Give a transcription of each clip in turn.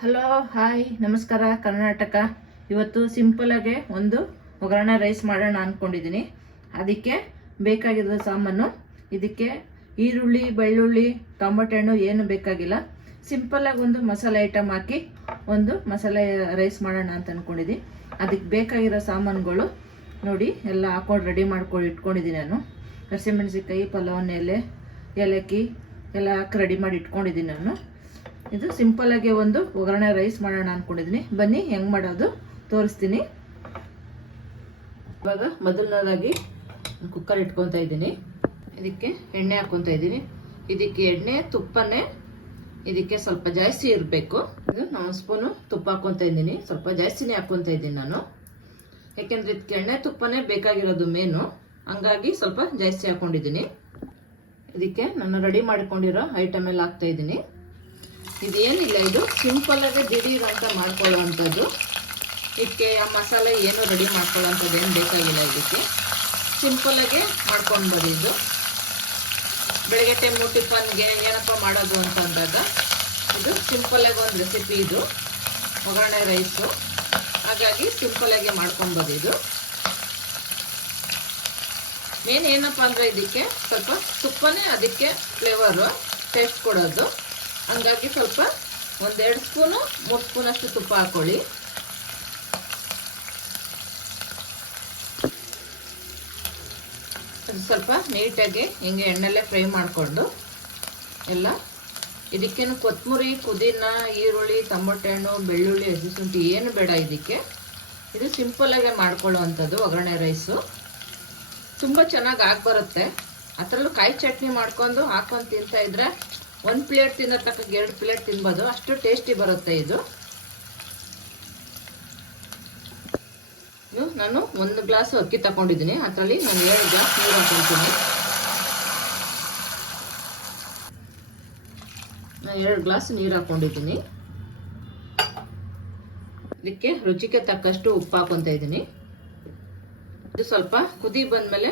Hello hi ನಮಸ್ಕಾರ ಕರ್ನಾಟಕ. ಇವತ್ತು simple ಆಗಿ ಒಂದು ಒಗ್ಗರಣೆ ರೈಸ್ ಮಾಡೋಣ ಅಂದ್ಕೊಂಡಿದ್ದೀನಿ. ಅದಕ್ಕೆ ಬೇಕಾಗಿರೋ ಸಾಮಾನು, ಇದಕ್ಕೆ ಈರುಳ್ಳಿ, ಬೆಳ್ಳುಳ್ಳಿ, ಟೊಮೆಟೊ ಹಣ್ಣು ಏನು ಬೇಕಾಗಿಲ್ಲ. ಸಿಂಪಲ್ ಆಗಿ ಒಂದು ಮಸಾಲೆ ಐಟಮ್ ಹಾಕಿ ಒಂದು ಮಸಾಲೆ ರೈಸ್ ಮಾಡೋಣ ಅಂತ ಅಂದ್ಕೊಂಡಿದ್ದೀನಿ. ಅದಕ್ಕೆ ಬೇಕಾಗಿರೋ ಸಾಮಾನುಗಳು ನೋಡಿ ಎಲ್ಲ ಹಾಕೊಂಡು ರೆಡಿ ಮಾಡ್ಕೊಂಡು ಇಟ್ಕೊಂಡಿದ್ದೀನಿ. ನಾನು ಹಸಿಮೆಣಸಿನ್ಕಾಯಿ, ಪಲಾವ್ ಎಲೆ, ಏಲಕ್ಕಿ ಎಲ್ಲ ಹಾಕಿ ರೆಡಿ ಮಾಡಿ ಇಟ್ಕೊಂಡಿದ್ದೀನಿ. ನಾನು ಇದು ಸಿಂಪಲ್ ಆಗಿ ಒಂದು ಒಗ್ಗರಣೆ ರೈಸ್ ಮಾಡೋಣ ಅನ್ಕೊಂಡಿದ್ದೀನಿ. ಬನ್ನಿ ಹೆಂಗ್ ಮಾಡೋದು ತೋರಿಸ್ತೀನಿ. ಇವಾಗ ಮೊದಲನೇದಾಗಿ ಕುಕ್ಕರ್ ಇಟ್ಕೊತಾ ಇದ್ದೀನಿ. ಇದಕ್ಕೆ ಎಣ್ಣೆ ಹಾಕೊತಾ ಇದ್ದೀನಿ. ಇದಕ್ಕೆ ಎಣ್ಣೆ ತುಪ್ಪನೇ ಇದಕ್ಕೆ ಸ್ವಲ್ಪ ಜಾಸ್ತಿ ಇರಬೇಕು. ಇದು 1 ಸ್ಪೂನು ತುಪ್ಪ ಹಾಕೊತಾ ಇದ್ದೀನಿ. ಸ್ವಲ್ಪ ಜಾಸ್ತಿನೇ ಹಾಕೊತಾ ಇದ್ದೀನಿ ನಾನು, ಯಾಕೆಂದ್ರೆ ಇದಕ್ಕೆ ಎಣ್ಣೆ ತುಪ್ಪನೇ ಬೇಕಾಗಿರೋದು ಮೇನು. ಹಂಗಾಗಿ ಸ್ವಲ್ಪ ಜಾಸ್ತಿ ಹಾಕೊಂಡಿದ್ದೀನಿ. ಇದಕ್ಕೆ ನಾನು ರೆಡಿ ಮಾಡ್ಕೊಂಡಿರೋ ಐಟಮ್ ಎಲ್ಲ ಹಾಕ್ತಾ ಇದ್ದೀನಿ. ಇದೇನಿಲ್ಲ, ಇದು ಸಿಂಪಲ್ ಆಗಿ ದಿಢೀರ್ ಅಂತ ಮಾಡ್ಕೊಳ್ಳುವಂಥದ್ದು. ಇದಕ್ಕೆ ಆ ಮಸಾಲೆ ಏನು ರೆಡಿ ಮಾಡ್ಕೊಳ್ಳೋಂಥದ್ದು ಏನು ಬೇಕಾಗಿಲ್ಲ. ಇದಕ್ಕೆ ಸಿಂಪಲ್ ಆಗಿ ಮಾಡ್ಕೊಂಡ್ಬರಿ. ಇದು ಬೆಳಗ್ಗೆ ಟೈಮು ಟಿಫನ್ಗೆ ಏನಪ್ಪ ಮಾಡೋದು ಅಂತ ಅಂದಾಗ ಇದು ಸಿಂಪಲ್ ಆಗಿ ಒಂದು ರೆಸಿಪಿ, ಇದು ಒಗ್ಗರಣೆ ರೈಸು. ಹಾಗಾಗಿ ಸಿಂಪಲ್ ಆಗಿ ಮಾಡ್ಕೊಂಬೋದು. ಇದು ಮೇನ್ ಏನಪ್ಪ ಅಂದರೆ ಇದಕ್ಕೆ ಸ್ವಲ್ಪ ತುಪ್ಪನೇ ಅದಕ್ಕೆ ಫ್ಲೇವರು ಟೇಸ್ಟ್ ಕೊಡೋದು. ಹಂಗಾಗಿ ಸ್ವಲ್ಪ 1-2 ಸ್ಪೂನು 3 ಸ್ಪೂನ್ ಅಷ್ಟು ತುಪ್ಪ ಹಾಕೊಳ್ಳಿ. ಅದು ಸ್ವಲ್ಪ ನೀಟಾಗಿ ಹಿಂಗೆ ಎಣ್ಣೆಲ್ಲೇ ಫ್ರೈ ಮಾಡಿಕೊಂಡು ಎಲ್ಲ ಇದಕ್ಕೇನು ಕೊತ್ತಂಬರಿ, ಪುದೀನ, ಈರುಳ್ಳಿ, ಟೊಮೆಟೊ ಹಣ್ಣು, ಬೆಳ್ಳುಳ್ಳಿ, ಹಸಿಶುಂಠಿ ಏನು ಬೇಡ. ಇದಕ್ಕೆ ಇದು ಸಿಂಪಲ್ಲಾಗೆ ಮಾಡ್ಕೊಳ್ಳುವಂಥದ್ದು ಒಗ್ಗರಣೆ ರೈಸು. ತುಂಬ ಚೆನ್ನಾಗಿ ಬರುತ್ತೆ. ಅದರಲ್ಲೂ ಕಾಯಿ ಚಟ್ನಿ ಮಾಡ್ಕೊಂಡು ಹಾಕೊಂಡು ತಿಂತಾ ಇದ್ರೆ 1 ಪ್ಲೇಟ್ ತಿನ್ನೋ ತಕ್ಕ 2 ಪ್ಲೇಟ್ ತಿನ್ಬೋದು, ಅಷ್ಟು ಟೇಸ್ಟಿ ಬರುತ್ತೆ ಇದು. ನಾನು 1 ಗ್ಲಾಸ್ ಅಕ್ಕಿ ತಗೊಂಡಿದ್ದೀನಿ. ಅದರಲ್ಲಿ ನಾನು 7 ಗ್ಲಾಸ್ ನೀರು ಹಾಕೊಳ್ತೀನಿ. ನಾನು 2 ಗ್ಲಾಸ್ ನೀರು ಹಾಕೊಂಡಿದ್ದೀನಿ. ಇದಕ್ಕೆ ರುಚಿಗೆ ತಕ್ಕಷ್ಟು ಉಪ್ಪು ಹಾಕೊತಾ ಇದ್ದೀನಿ. ಇದು ಸ್ವಲ್ಪ ಕುದಿ ಬಂದಮೇಲೆ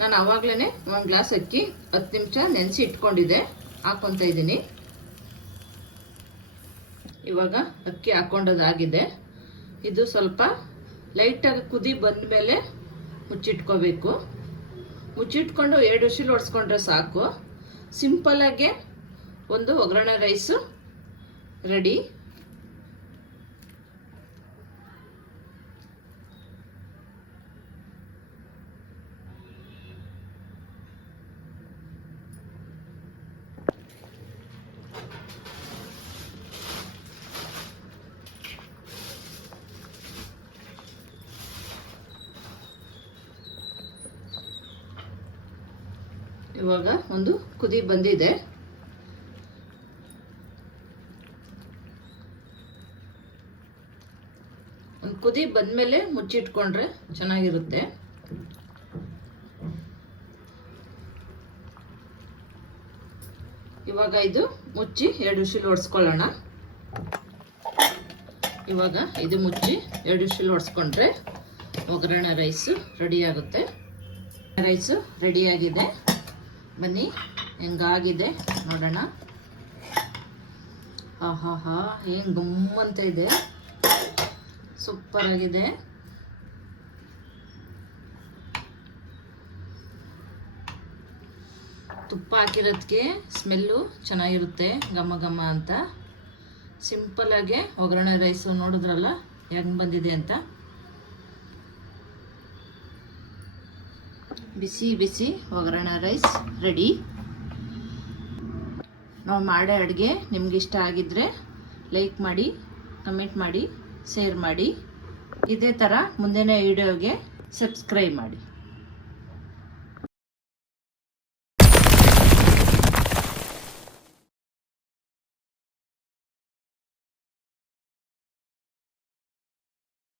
ನಾನು ಆವಾಗಲೇ 1 ಗ್ಲಾಸ್ ಅಕ್ಕಿ 10 ನಿಮಿಷ ನೆನೆಸಿ ಇಟ್ಕೊಂಡಿದ್ದೆ, ಹಾಕೊತಾ ಇದ್ದೀನಿ. ಇವಾಗ ಅಕ್ಕಿ ಹಾಕೊಂಡದಾಗಿದೆ. ಇದು ಸ್ವಲ್ಪ ಲೈಟಾಗಿ ಕುದಿ ಬಂದ ಮೇಲೆ ಮುಚ್ಚಿಟ್ಕೋಬೇಕು. ಮುಚ್ಚಿಟ್ಕೊಂಡು 2 ವಿಸಿಲ್ ಹೊಡ್ಸ್ಕೊಂಡ್ರೆ ಸಾಕು. ಸಿಂಪಲ್ಲಾಗೆ ಒಂದು ಒಗ್ಗರಣೆ ರೈಸು ರೆಡಿ. ಇವಾಗ ಒಂದು ಕುದಿ ಬಂದಿದೆ. ಒಂದು ಕುದಿ ಬಂದ್ಮೇಲೆ ಮುಚ್ಚಿಟ್ಕೊಂಡ್ರೆ ಚೆನ್ನಾಗಿರುತ್ತೆ. ಇವಾಗ ಇದು ಮುಚ್ಚಿ 2 ವಿಸಿಲ್ ಹೊಡ್ಸ್ಕೊಳ್ಳೋಣ. ಇವಾಗ ಇದು ಮುಚ್ಚಿ 2 ವಿಸಿಲ್ ಹೊಡ್ಸ್ಕೊಂಡ್ರೆ ಒಗ್ಗರಣೆ ರೈಸು ರೆಡಿ ಆಗುತ್ತೆ. ರೈಸು ರೆಡಿಯಾಗಿದೆ. ಬನ್ನಿ ಹೆಂಗಾಗಿದೆ ನೋಡೋಣ. ಆಹಾ ಹೆಂಗೆ ಗಮ್ಮಂತ ಇದೆ, ಸೂಪರ್ ಆಗಿದೆ. ತುಪ್ಪ ಹಾಕಿರೋದಕ್ಕೆ ಸ್ಮೆಲ್ಲು ಚೆನ್ನಾಗಿರುತ್ತೆ, ಘಮ ಘಮ ಅಂತ. ಸಿಂಪಲ್ಲಾಗೆ ಒಗ್ಗರಣೆ ರೈಸು ನೋಡಿದ್ರಲ್ಲ ಹೆಂಗೆ ಬಂದಿದೆ ಅಂತ. ಬಿಸಿ ಬಿಸಿ ಒಗ್ಗರಣೆ ರೈಸ್ ರೆಡಿ. ನಾವು ಮಾಡೋ ಅಡುಗೆ ನಿಮ್ಗೆ ಇಷ್ಟ ಆಗಿದ್ದರೆ ಲೈಕ್ ಮಾಡಿ, ಕಮೆಂಟ್ ಮಾಡಿ, ಶೇರ್ ಮಾಡಿ. ಇದೇ ಥರ ಮುಂದಿನ ವಿಡಿಯೋಗೆ ಸಬ್ಸ್ಕ್ರೈಬ್ ಮಾಡಿ.